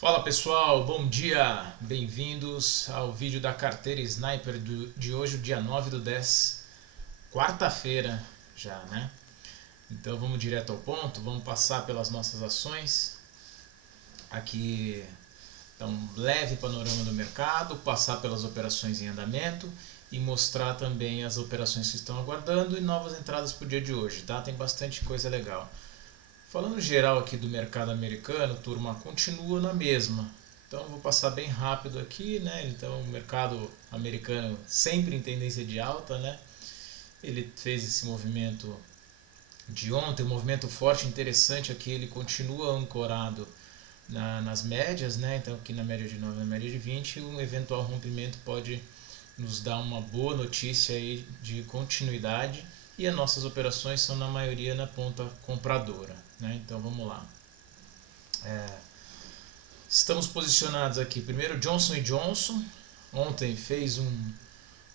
Fala pessoal, bom dia! Bem-vindos ao vídeo da carteira Sniper de hoje, o dia 9/10, quarta-feira já, né? Então vamos direto ao ponto, vamos passar pelas nossas ações. Aqui tá um leve panorama do mercado, passar pelas operações em andamento e mostrar também as operações que estão aguardando e novas entradas para o dia de hoje, tá? Tem bastante coisa legal. Falando geral aqui do mercado americano, turma, continua na mesma. Então vou passar bem rápido aqui, né? Então o mercado americano sempre em tendência de alta, né? Ele fez esse movimento de ontem, um movimento forte, interessante aqui, ele continua ancorado nas médias, né? Então aqui na média de 9, na média de 20, um eventual rompimento pode nos dar uma boa notícia aí de continuidade. E as nossas operações são na maioria na ponta compradora, né? Então vamos lá. Estamos posicionados aqui. Primeiro Johnson & Johnson. Ontem fez um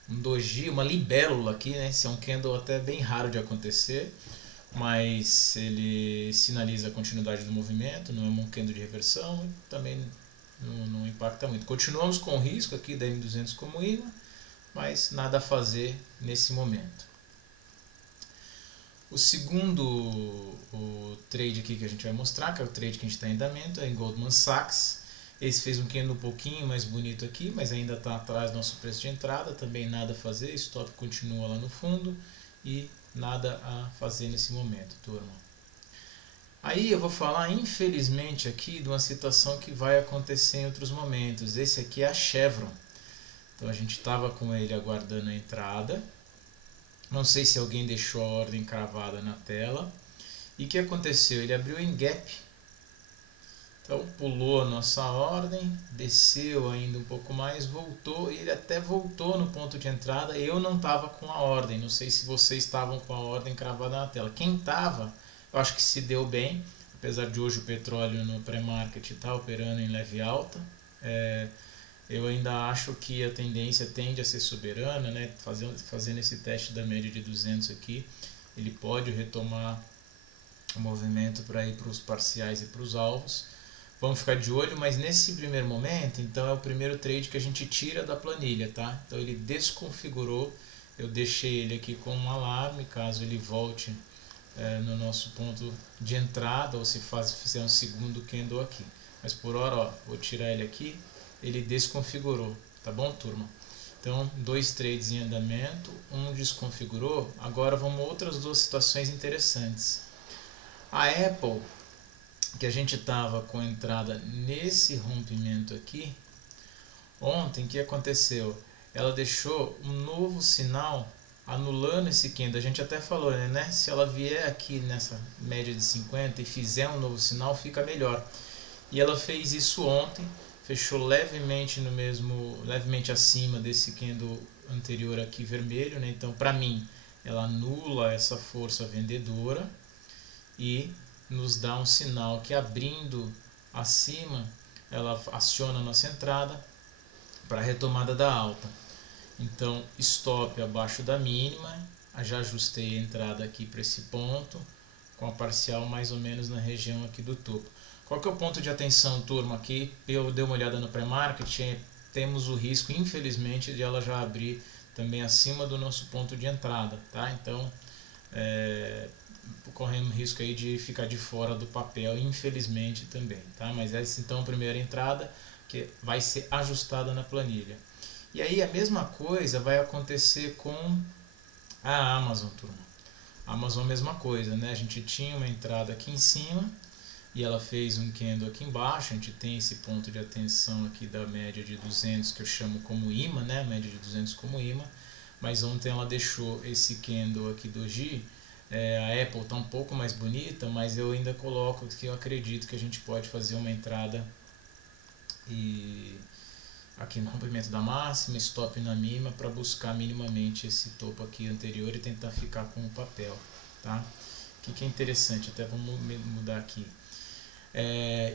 doji, uma libélula aqui, né? Esse é um candle até bem raro de acontecer, mas ele sinaliza a continuidade do movimento, não é um candle de reversão, também não impacta muito. Continuamos com o risco aqui da M200 como imã, mas nada a fazer nesse momento. O segundo trade aqui que a gente vai mostrar, que é o trade que a gente está em andamento, é em Goldman Sachs. Esse fez um candle um pouquinho mais bonito aqui, mas ainda está atrás do nosso preço de entrada, também nada a fazer, stop continua lá no fundo e nada a fazer nesse momento, turma. Aí eu vou falar, infelizmente, aqui de uma situação que vai acontecer em outros momentos. Esse aqui é a Chevron. Então a gente estava com ele aguardando a entrada. Não sei se alguém deixou a ordem cravada na tela. E o que aconteceu? Ele abriu em gap. Então pulou a nossa ordem, desceu ainda um pouco mais, voltou. Ele até voltou no ponto de entrada. Eu não estava com a ordem. Não sei se vocês estavam com a ordem cravada na tela. Quem estava, eu acho que se deu bem. Apesar de hoje o petróleo no pré-market está operando em leve alta. Eu ainda acho que a tendência tende a ser soberana, né? Fazendo esse teste da média de 200 aqui, ele pode retomar o movimento para ir para os parciais e para os alvos. Vamos ficar de olho, mas nesse primeiro momento, então é o primeiro trade que a gente tira da planilha, tá? Então ele desconfigurou, eu deixei ele aqui com um alarme, caso ele volte no nosso ponto de entrada, ou se fizer um segundo candle aqui. Mas por hora, ó, vou tirar ele aqui. Ele desconfigurou, tá bom, turma? Então, dois trades em andamento, um desconfigurou. Agora vamos a outras duas situações interessantes. A Apple, que a gente estava com entrada nesse rompimento aqui, ontem, o que aconteceu? Ela deixou um novo sinal anulando esse candle. A gente até falou, né? Se ela vier aqui nessa média de 50 e fizer um novo sinal, fica melhor. E ela fez isso ontem. Fechou levemente no mesmo, levemente acima desse candle anterior aqui vermelho, né? Então, para mim, ela anula essa força vendedora e nos dá um sinal que abrindo acima, ela aciona a nossa entrada para a retomada da alta. Então, stop abaixo da mínima, já ajustei a entrada aqui para esse ponto, com a parcial mais ou menos na região aqui do topo. Qual que é o ponto de atenção, turma? Aqui eu dei uma olhada no pré-market, temos o risco, infelizmente, de ela já abrir também acima do nosso ponto de entrada, tá? Então, correndo risco aí de ficar de fora do papel, infelizmente também, tá? Mas essa então é a primeira entrada que vai ser ajustada na planilha. E aí a mesma coisa vai acontecer com a Amazon, turma. A Amazon a mesma coisa, né? A gente tinha uma entrada aqui em cima e ela fez um candle aqui embaixo. A gente tem esse ponto de atenção aqui da média de 200 que eu chamo como imã, né? Média de 200 como imã. Mas ontem ela deixou esse candle aqui doji. A Apple está um pouco mais bonita, mas eu ainda coloco que eu acredito que a gente pode fazer uma entrada e aqui no rompimento da máxima, stop na mínima para buscar minimamente esse topo aqui anterior e tentar ficar com o papel, tá? O que é interessante, até vamos mudar aqui.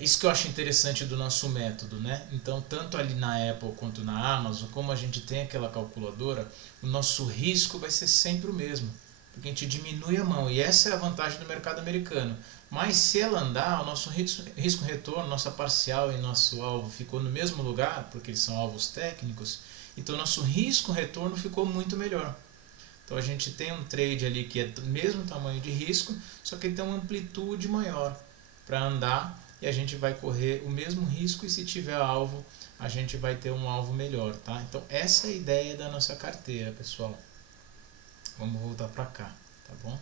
Isso que eu acho interessante do nosso método, né? Então, tanto ali na Apple quanto na Amazon, como a gente tem aquela calculadora, o nosso risco vai ser sempre o mesmo, porque a gente diminui a mão, e essa é a vantagem do mercado americano. Mas se ela andar, o nosso risco-retorno, nossa parcial e nosso alvo ficou no mesmo lugar, porque eles são alvos técnicos, então nosso risco-retorno ficou muito melhor. Então a gente tem um trade ali que é do mesmo tamanho de risco, só que ele tem uma amplitude maior para andar e a gente vai correr o mesmo risco e se tiver alvo, a gente vai ter um alvo melhor, tá? Então essa é a ideia da nossa carteira, pessoal. Vamos voltar para cá, tá bom?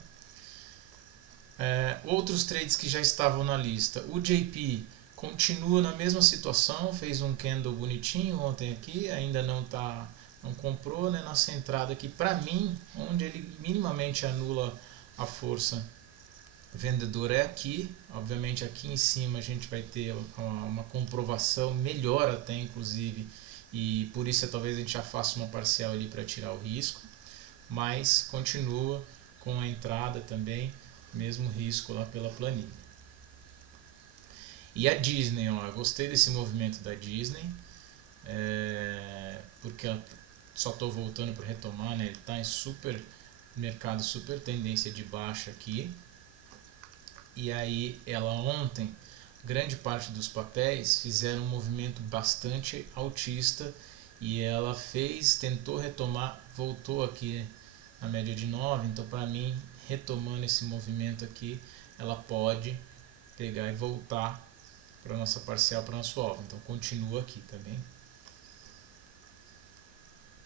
Outros trades que já estavam na lista. O JP continua na mesma situação, fez um candle bonitinho ontem aqui, ainda não comprou, né? Nossa entrada aqui, para mim, onde ele minimamente anula a força vendedora é aqui. Obviamente aqui em cima a gente vai ter uma comprovação melhor até, inclusive, e por isso talvez a gente já faça uma parcial ali para tirar o risco, mas continua com a entrada também, mesmo risco lá pela planilha. E a Disney, ó, eu gostei desse movimento da Disney, porque ela, só estou voltando para retomar, né? Ele está em mercado super tendência de baixa aqui. E aí ela ontem, grande parte dos papéis fizeram um movimento bastante altista e ela tentou retomar, voltou aqui na média de 9, então para mim, retomando esse movimento aqui, ela pode pegar e voltar para nossa parcial, para nosso alvo. Então continua aqui, tá bem?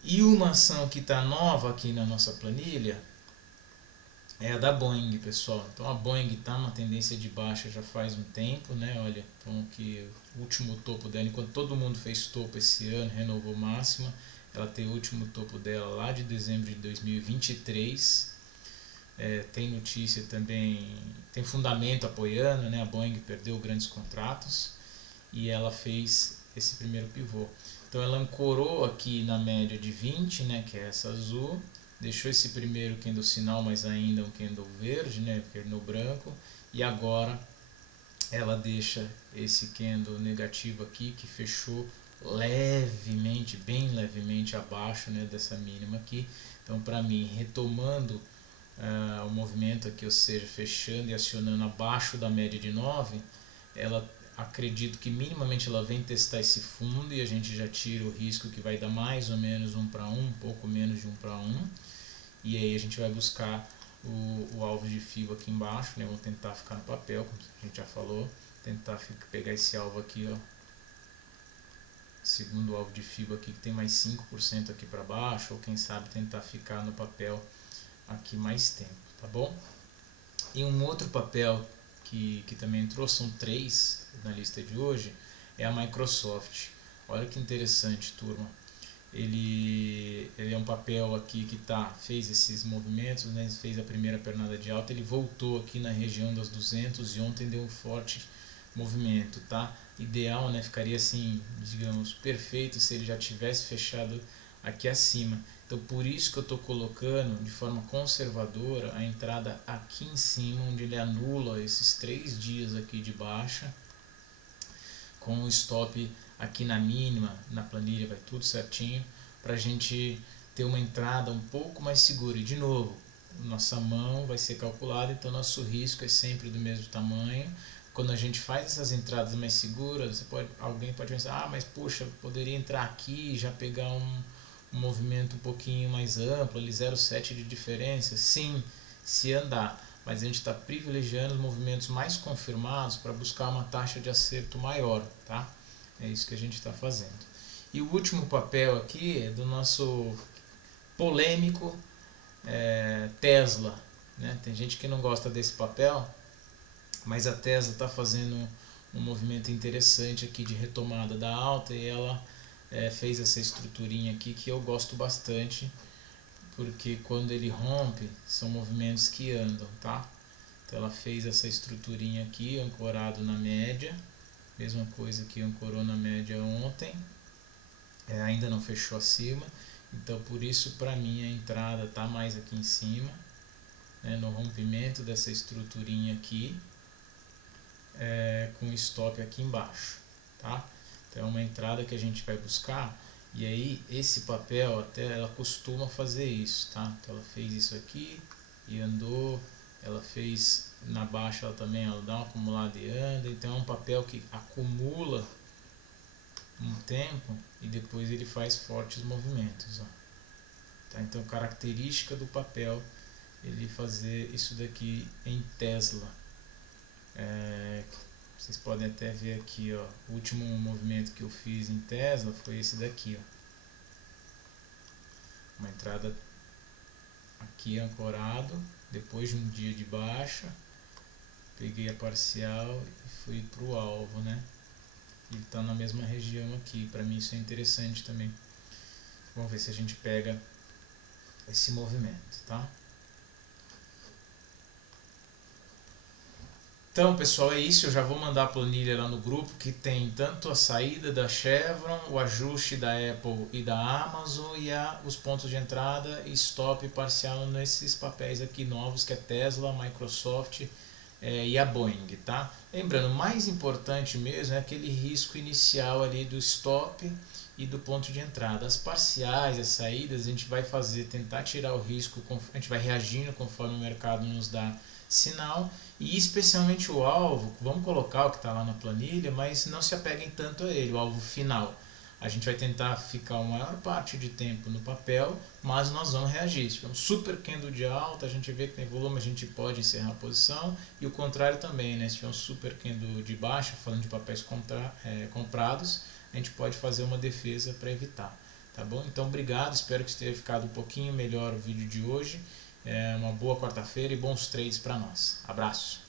E uma ação que está nova aqui na nossa planilha é a da Boeing, pessoal. Então a Boeing está uma tendência de baixa já faz um tempo, né? Olha, então que o último topo dela, enquanto todo mundo fez topo esse ano, renovou máxima, ela tem o último topo dela lá de dezembro de 2023. Tem notícia também, tem fundamento apoiando, né? A Boeing perdeu grandes contratos e ela fez esse primeiro pivô. Então ela ancorou aqui na média de 20, né? Que é essa azul. Deixou esse primeiro candle sinal, mas ainda um candle verde, né, candle branco, e agora ela deixa esse candle negativo aqui, que fechou levemente, bem levemente abaixo, né, dessa mínima aqui. Então para mim, retomando o movimento aqui, ou seja, fechando e acionando abaixo da média de 9, ela, acredito que minimamente ela vem testar esse fundo e a gente já tira o risco que vai dar mais ou menos 1 para 1, um pouco menos de 1 para 1. E aí a gente vai buscar o alvo de FIBO aqui embaixo, né? Vamos tentar ficar no papel, como a gente já falou, tentar pegar esse alvo aqui, ó, segundo alvo de FIBO aqui, que tem mais 5% aqui para baixo, ou quem sabe tentar ficar no papel aqui mais tempo, tá bom? E um outro papel que também entrou, são 3 na lista de hoje, é a Microsoft. Olha que interessante, turma. Ele é um papel aqui que fez esses movimentos, né? Fez a primeira pernada de alta, ele voltou aqui na região das 200 e ontem deu um forte movimento, tá? Ideal, né? Ficaria assim, digamos, perfeito se ele já tivesse fechado aqui acima. Então por isso que eu estou colocando de forma conservadora a entrada aqui em cima, onde ele anula esses 3 dias aqui de baixa, com o stop aqui na mínima, na planilha vai tudo certinho, para a gente ter uma entrada um pouco mais segura. E de novo, nossa mão vai ser calculada, então nosso risco é sempre do mesmo tamanho. Quando a gente faz essas entradas mais seguras, alguém pode pensar, mas poxa, poderia entrar aqui e já pegar um movimento um pouquinho mais amplo, ali 0,7 de diferença. Sim, se andar. Mas a gente está privilegiando os movimentos mais confirmados para buscar uma taxa de acerto maior, tá? É isso que a gente está fazendo. E o último papel aqui é do nosso polêmico Tesla, né? Tem gente que não gosta desse papel, mas a Tesla está fazendo um movimento interessante aqui de retomada da alta e ela fez essa estruturinha aqui que eu gosto bastante, porque quando ele rompe, são movimentos que andam, tá? Então ela fez essa estruturinha aqui, ancorado na média, mesma coisa que ancorou na média ontem, ainda não fechou acima, então por isso para mim a entrada tá mais aqui em cima, né, no rompimento dessa estruturinha aqui, com stop aqui embaixo, tá? Então é uma entrada que a gente vai buscar. E aí esse papel até ela costuma fazer isso, tá? Então ela fez isso aqui e andou, ela fez na baixa ela também ela dá uma acumulada e anda, então é um papel que acumula um tempo e depois ele faz fortes movimentos, ó. Tá? Então característica do papel ele fazer isso daqui em Tesla. Vocês podem até ver aqui, ó, o último movimento que eu fiz em Tesla foi esse daqui, ó. Uma entrada aqui ancorado, depois de um dia de baixa, peguei a parcial e fui para o alvo, né? Ele está na mesma região aqui, para mim isso é interessante também. Vamos ver se a gente pega esse movimento, tá? Então, pessoal, é isso. Eu já vou mandar a planilha lá no grupo que tem tanto a saída da Chevron, o ajuste da Apple e da Amazon e os pontos de entrada e stop parcial nesses papéis aqui novos que é Tesla, Microsoft e a Boeing, tá? Lembrando, o mais importante mesmo é aquele risco inicial ali do stop e do ponto de entrada. As parciais, as saídas, a gente vai tentar tirar o risco, a gente vai reagindo conforme o mercado nos dá sinal, e especialmente o alvo, vamos colocar o que está lá na planilha, mas não se apeguem tanto a ele, o alvo final. A gente vai tentar ficar a maior parte de tempo no papel, mas nós vamos reagir. Se tiver um super candle de alta, a gente vê que tem volume, a gente pode encerrar a posição, e o contrário também, né? Se tiver um super candle de baixa, falando de papéis comprados, a gente pode fazer uma defesa para evitar. Tá bom? Então, obrigado, espero que tenha ficado um pouquinho melhor o vídeo de hoje. Uma boa quarta-feira e bons trades para nós. Abraço!